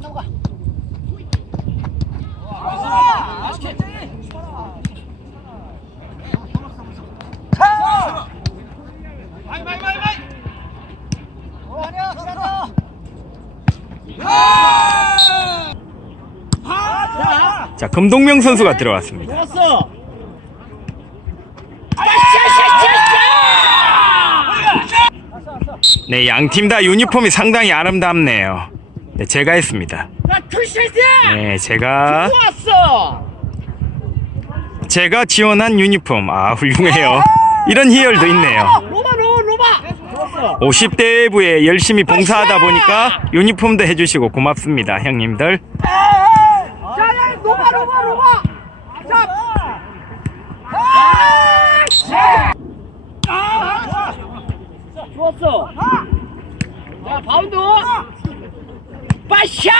넘어가 안 넘어가 자, 금동명 선수가 들어왔습니다. 네, 양 팀 다 유니폼이 상당히 아름답네요. 네, 제가 했습니다. 네, 제가 좋았어! 제가 지원한 유니폼. 아, 훌륭해요. 이런 희열도 있네요. 로마 로 로마! 좋았어 50대 부에 열심히 봉사하다 보니까 유니폼도 해주시고 고맙습니다, 형님들. 자야 로마 로마 로마! 자! 좋았어. 자 바운드 빠샤!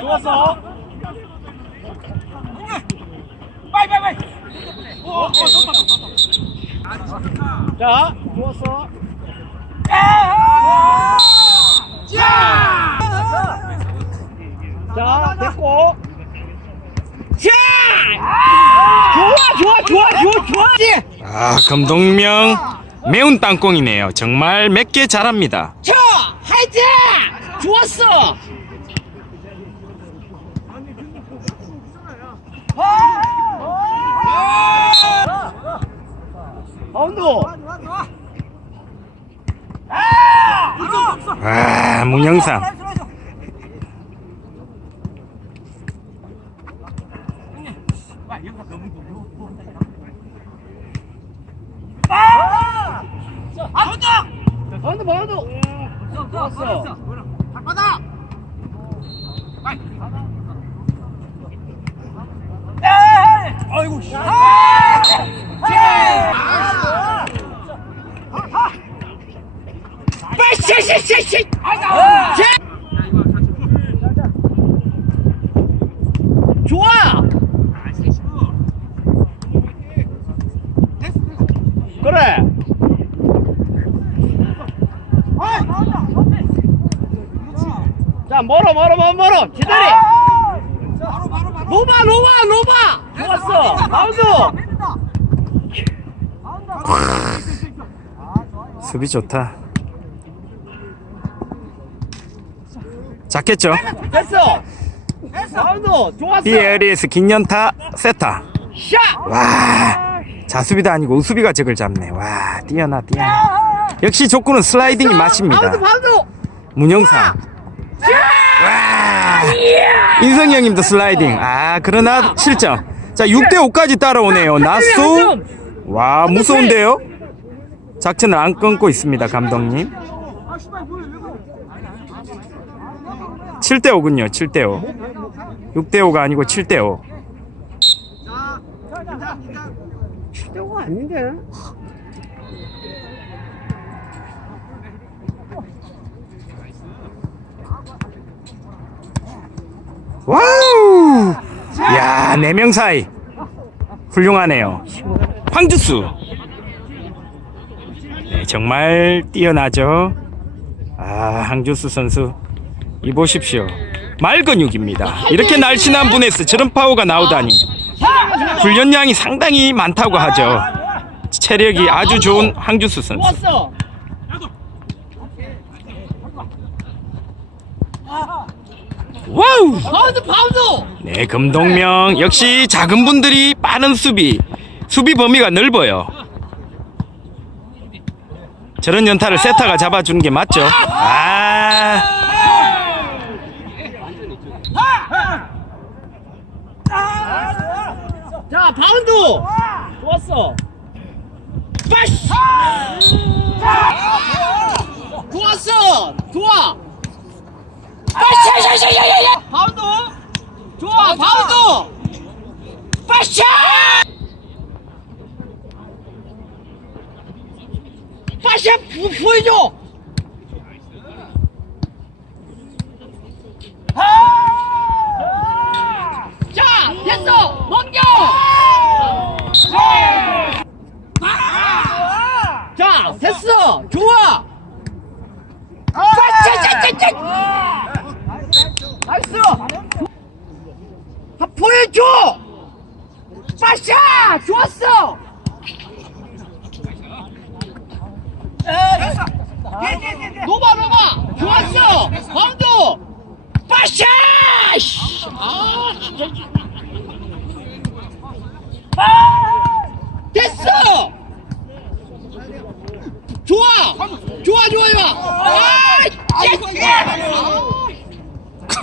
좋았어. 자 좋았어. 자 됐고. 자! 좋아 좋아 좋아 좋아 좋아. 아, 금동명 매운 땅콩이네요. 정말 맵게 잘합니다. 쳐 화이팅 좋았어 바운드 와, 문영상. 바운드 바운드 좋았어 빠샤샤샤샤 좋아 그래 자 멀어 멀어 멀어 멀어. 기다리 로바 로바 로바 좋았어. 바운드. 수비 좋다. 작겠죠? 됐어. 바운드. 좋았어. BLES 긴년타 세타. 샷. 와, 자수비도 아니고 우수비가 적을 잡네. 와, 뛰어나, 뛰어나. 역시 족구는 슬라이딩이 맛입니다. 문영상. 와, 인성이 형님도 슬라이딩. 아, 그러나 실점. 자, 6대5까지 따라오네요. 나수. 와, 무서운데요? 작전을 안 끊고 있습니다, 감독님. 7대5군요, 7대5. 6대5가 아니고 7대5. 저거 아닌데 와우! 야, 네 명 사이. 훌륭하네요. 황주수. 네, 정말 뛰어나죠. 아, 황주수 선수. 이 보십시오. 말 근육입니다. 이렇게 날씬한 분에서 저런 파워가 나오다니. 훈련량이 상당히 많다고 하죠. 체력이 아주 좋은 황주수 선수. 좋았어 와우! 바운드 바운드! 네, 금동명. 역시 작은 분들이 빠른 수비, 수비 범위가 넓어요. 저런 연타를 세타가 잡아주는 게 맞죠? 아, 자 바운드! 좋았어. 빠시! 좋았어. 좋아 빠시 바운드! 좋아 바운드! 빠시 빠시 부, 보여줘 자 됐어! 넘겨! 자! 됐어! 좋아! 짜짜짜짜짜 나이스 한 보여줘 빠샤 좋았어 노바 노바 좋았어 바운드 빠샤 씨. 아 진짜 아, 됐어 좋아 좋아 좋아 좋아 아 예.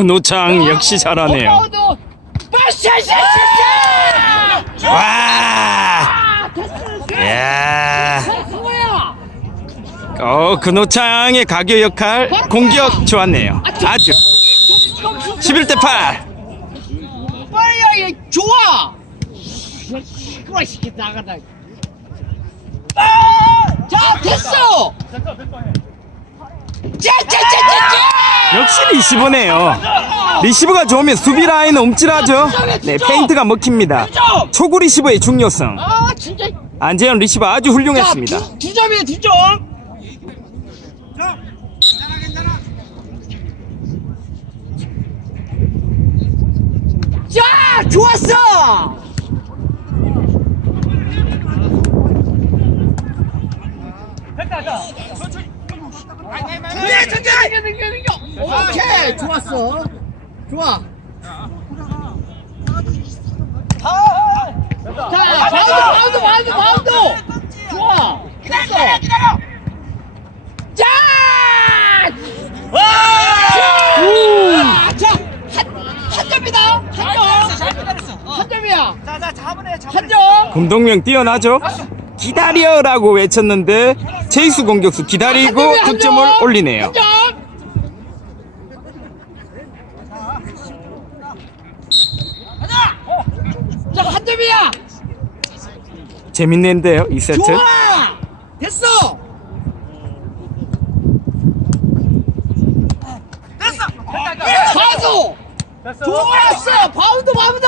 노창 역시 잘하네요. 와, 됐어 야, 어 근호창의 가교 역할 공격 좋았네요. 아주. 11대 8. 빨리 얘 좋아! 시끄러 이 새끼 나가다. 자 됐어! 짜짜짜짜짜 역시 리시브네요. 리시브가 좋으면 수비 라인 움찔하죠. 네, 페인트가 먹힙니다. 초구 리시브의 중요성. 아 진짜 안재현 리시브 아주 훌륭했습니다. 자, 두, 두 점이에요 두점 자 좋았어 천천히 천천히 오케이 좋았어 좋아 자 바운드 바운드 바운드 바운드 좋아 됐어 자! 와! 자, 한, 한 점이다. 한 점. 한 점이야. 자자 잡으네 한 점. 금동명 뛰어나죠? 기다려라고 외쳤는데 제이수 공격수 기다리고 득점을 점. 올리네요. 한 점. 자, 한 점이야. 재밌는데요, 이 세트. 좋아. 됐어. 됐어 바운드. 좋았어. 바운드 바운드.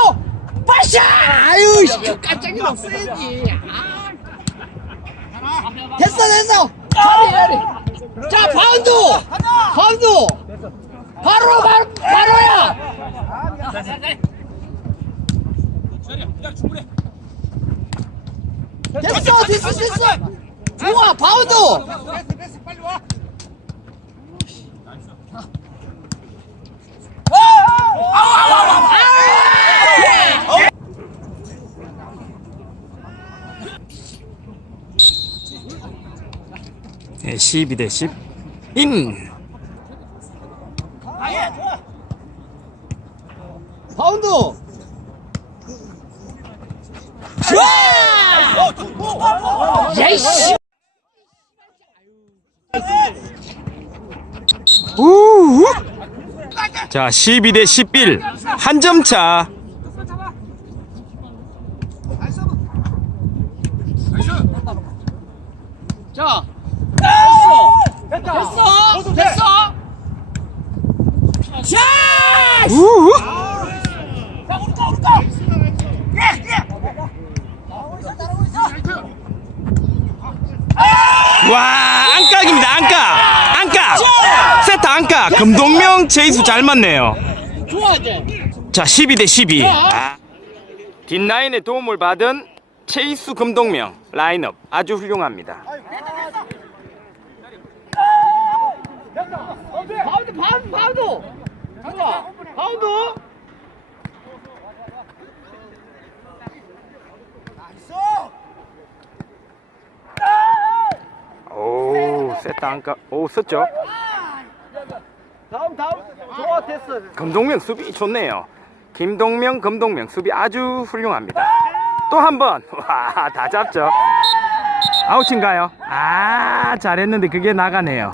빠샤. 아유, 씨, 깜짝이 없어야지. 아. 됐어, 됐어. 처리, 처리. 자, 바운드. 바운드. 바로, 바로, 바로야. 됐어, 됐어, 됐어. 좋아, 바운드. 네, 12대 10. 인. 바운드. 좋아. 야이씨. 우우. 자, 12 대 11. 한 점 차. 자, 됐어. 됐어. 됐어. 자. 우우. 와, 안깍입니다. 안깍. 안깍. 안깍. 금동명 제이수 잘 맞네요. 자, 12 대 12. 아. 뒷라인의 도움을 받은 체이수 금동명 라인업 아주 훌륭합니다. 바운드 바운드 바운드. 바운드. 오, 세트 안깍. 오, 썼죠? 다음 다음. 좋아 됐어. 금동명 수비 좋네요. 김동명, 금동명 수비 아주 훌륭합니다. 또 한 번. 와, 다 잡죠. 아웃인가요? 아, 잘했는데 그게 나가네요.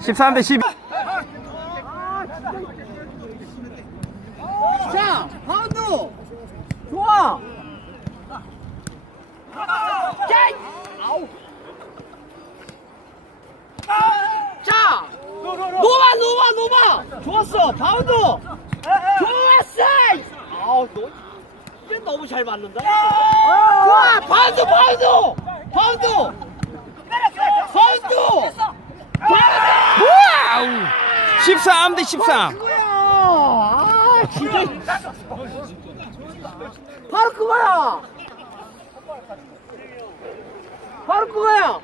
13 대 12. 자, 바운드. 좋아. 자, 아우. 자, 노바, 노바, 노바. 좋았어, 바운드. 좋았어. 아우, 너, 이제 너무 잘 맞는다. 좋아, 바운드, 바운드, 바운드. 바운드. 바운드. 와우! 13대 13. 뭐야? 진짜. 바로 그거야. 바로 그거야.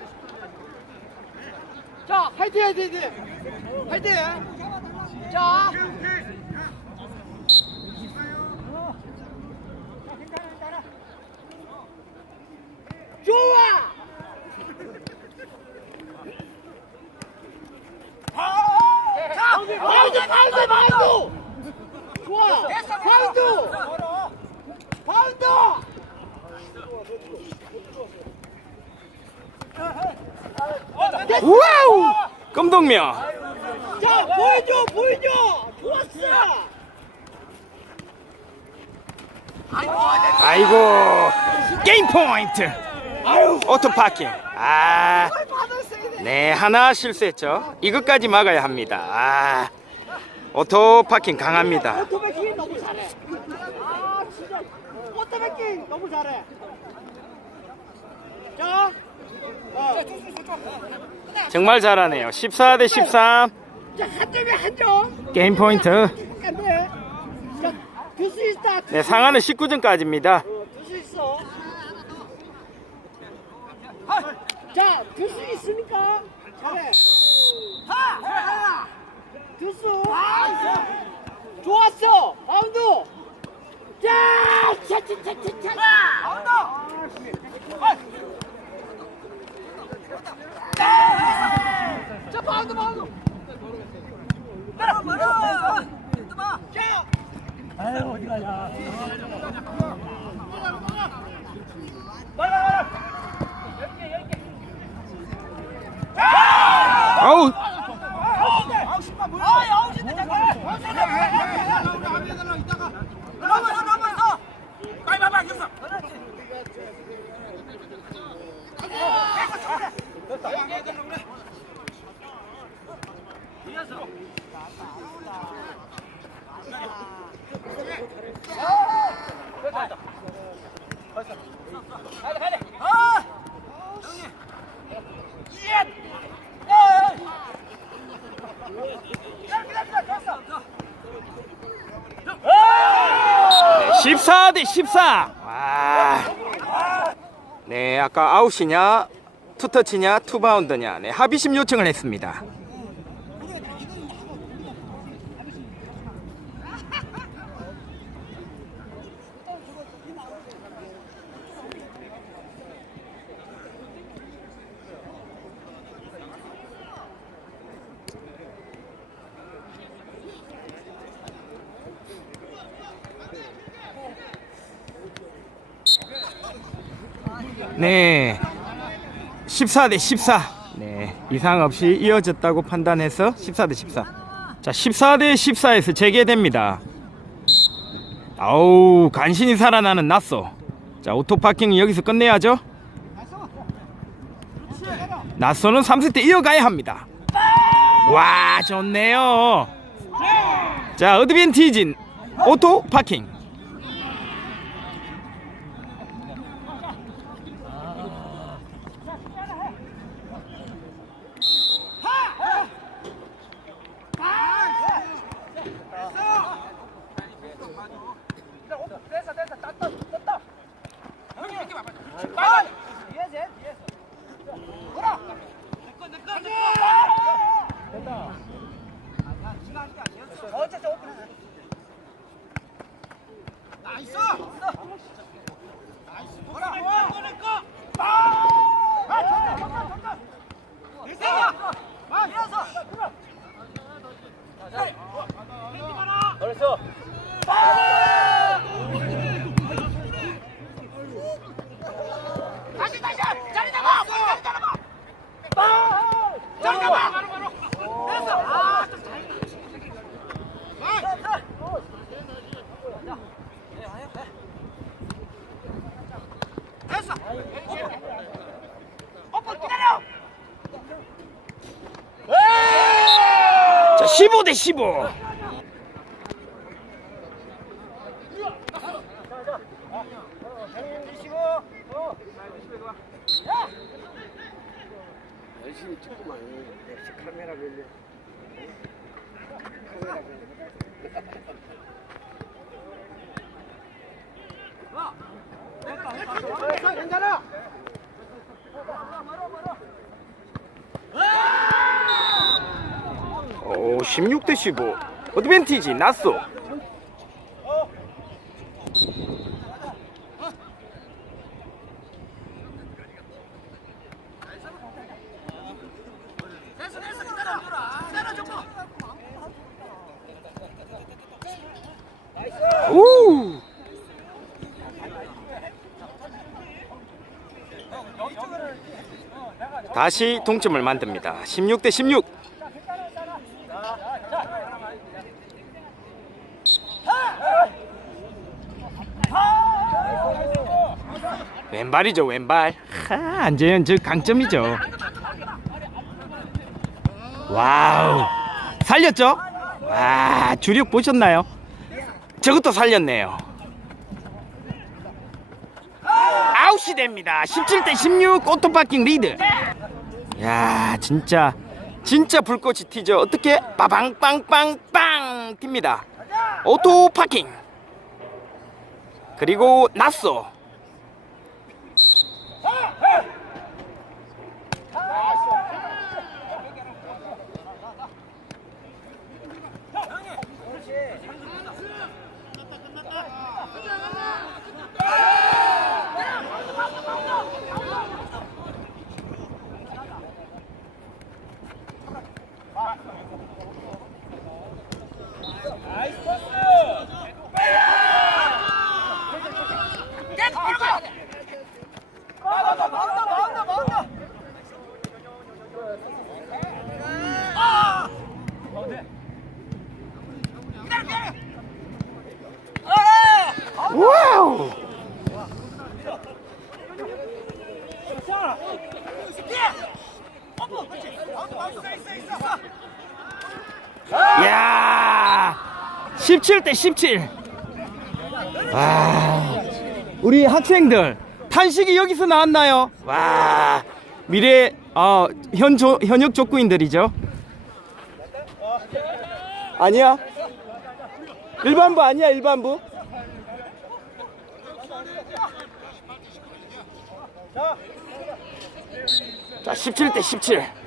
자, 화이팅, 화이팅, 화이팅. 화이팅. 자. 좋아. 자, 바운드, 바운드, 바운드. 좋아. 바운드. 바운드. 와우! 금동명. 자, 보여줘, 보여줘. 좋았어. 아이고 게임 포인트. 오토 파킹. 아. 네 하나 실수했죠. 이것까지 막아야 합니다. 아, 오토 파킹 강합니다. 오토백킹 너무 잘해. 오토백킹 너무 잘해. 자. 어. 정말 잘하네요. 14 대 13. 자, 한 점에 한 점. 게임 포인트. 자, 있다. 네 상하는 19점까지입니다. 줄수 있어. 자, 줄수 있으니까 잘해. 줄수. 좋았어. 바운드. 자, 차차차차차. 바운드. 자, 바운드 바운드. 자. 아우 14대 14. 와. 네, 아까 아웃이냐, 투터치냐, 투바운드냐. 네, 합의심 요청을 했습니다. 네. 14 대 14. 네. 이상 없이 이어졌다고 판단해서 14 대 14. 자, 14 대 14에서 재개됩니다. 아우, 간신히 살아나는 낫소. 자, 오토파킹 여기서 끝내야죠. 낫소는 3세트 이어가야 합니다. 와, 좋네요. 자, 어드밴티진 오토파킹. 다시 다시 자리 잡아 자리 잡아 자리 잡아 바로 바로 됐어 아 됐어 오빠 기다려 자, 15 대 15. 열심히 찍고만 역시 카메라 별로 카메라 별로 16대 15 어드밴티지 나쏘 오! 다시 동점을 만듭니다. 16대 16 왼발이죠 왼발. 하, 안재현 저 강점이죠. 와우. 살렸죠? 와 주력 보셨나요? 저것도 살렸네요. 아웃이 됩니다. 17대 16 오토파킹 리드. 야 진짜 진짜 불꽃이 튀죠. 어떻게 빠방빵빵빵 튑니다. 오토파킹. 그리고 나쏘 와우 야 17대 17 와, 우리 학생들 탄식이 여기서 나왔나요? 와, 미래 어, 현 조, 현역 족구인들이죠. 아니야? 일반부 아니야 일반부? 자, 17대 17.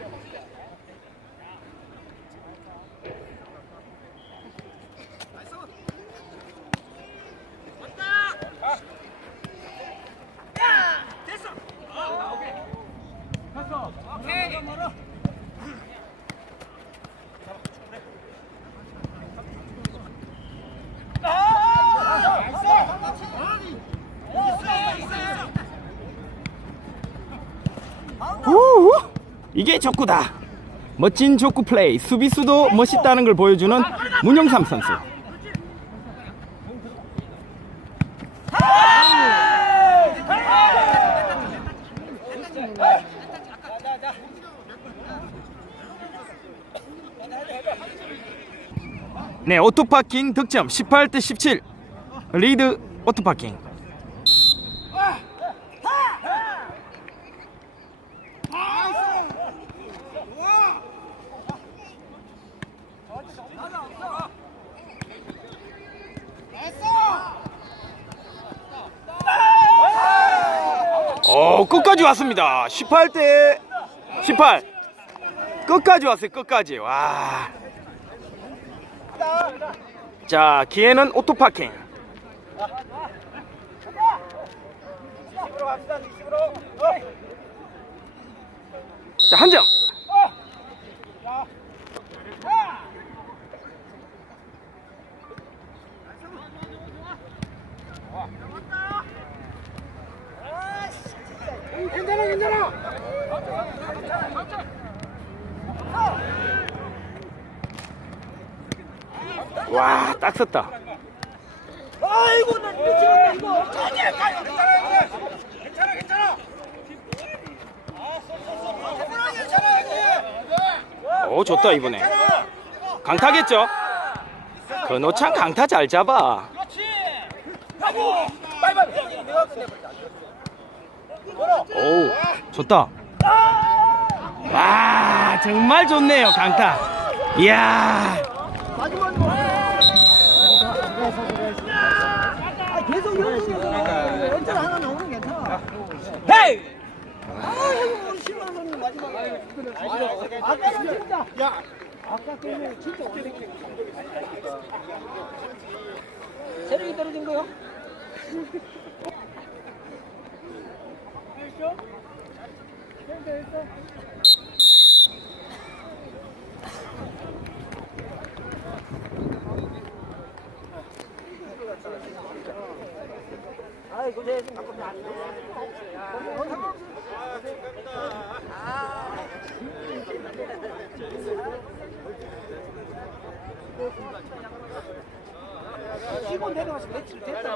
우후! 이게 족구다. 멋진 족구 플레이, 수비수도 멋있다는 걸 보여주는 문영삼 선수. 네, 오토파킹 득점 18대 17. 리드 오토파킹. 어, 끝까지 왔습니다. 18대 18. 끝까지 왔어요. 끝까지. 와. 자, 기회는 오토파킹. 자, 한 점. 괜찮아 괜찮아 와, 딱 썼다. 아이고 나 미치겠네 이거 괜찮아 괜찮아 오, 좋다 이번에. 강타겠죠? 근호찬 강타 잘 잡아. 오, 좋다. 와, 정말 좋네요, 강타. 이야. 아, 계속 연습해서 언제나 하나 나오는 게 괜찮아 헤이 아 형님 오늘 10만 원 마지막에 아까는 진짜 야 아까 게임에 진짜 오래 체력이 떨어진 거요? 아이 고생 시고 내려가서 며칠 됐다.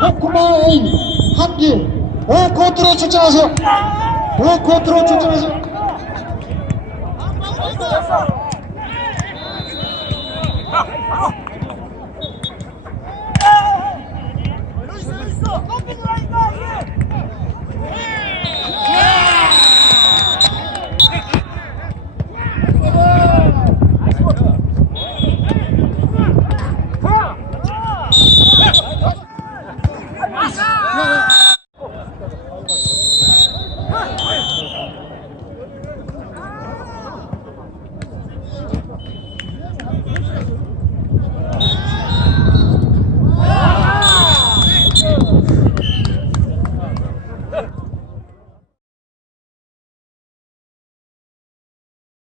호쿠마인 한길 왜 코트로 출전하세요? 왜 코트로 출전하세요?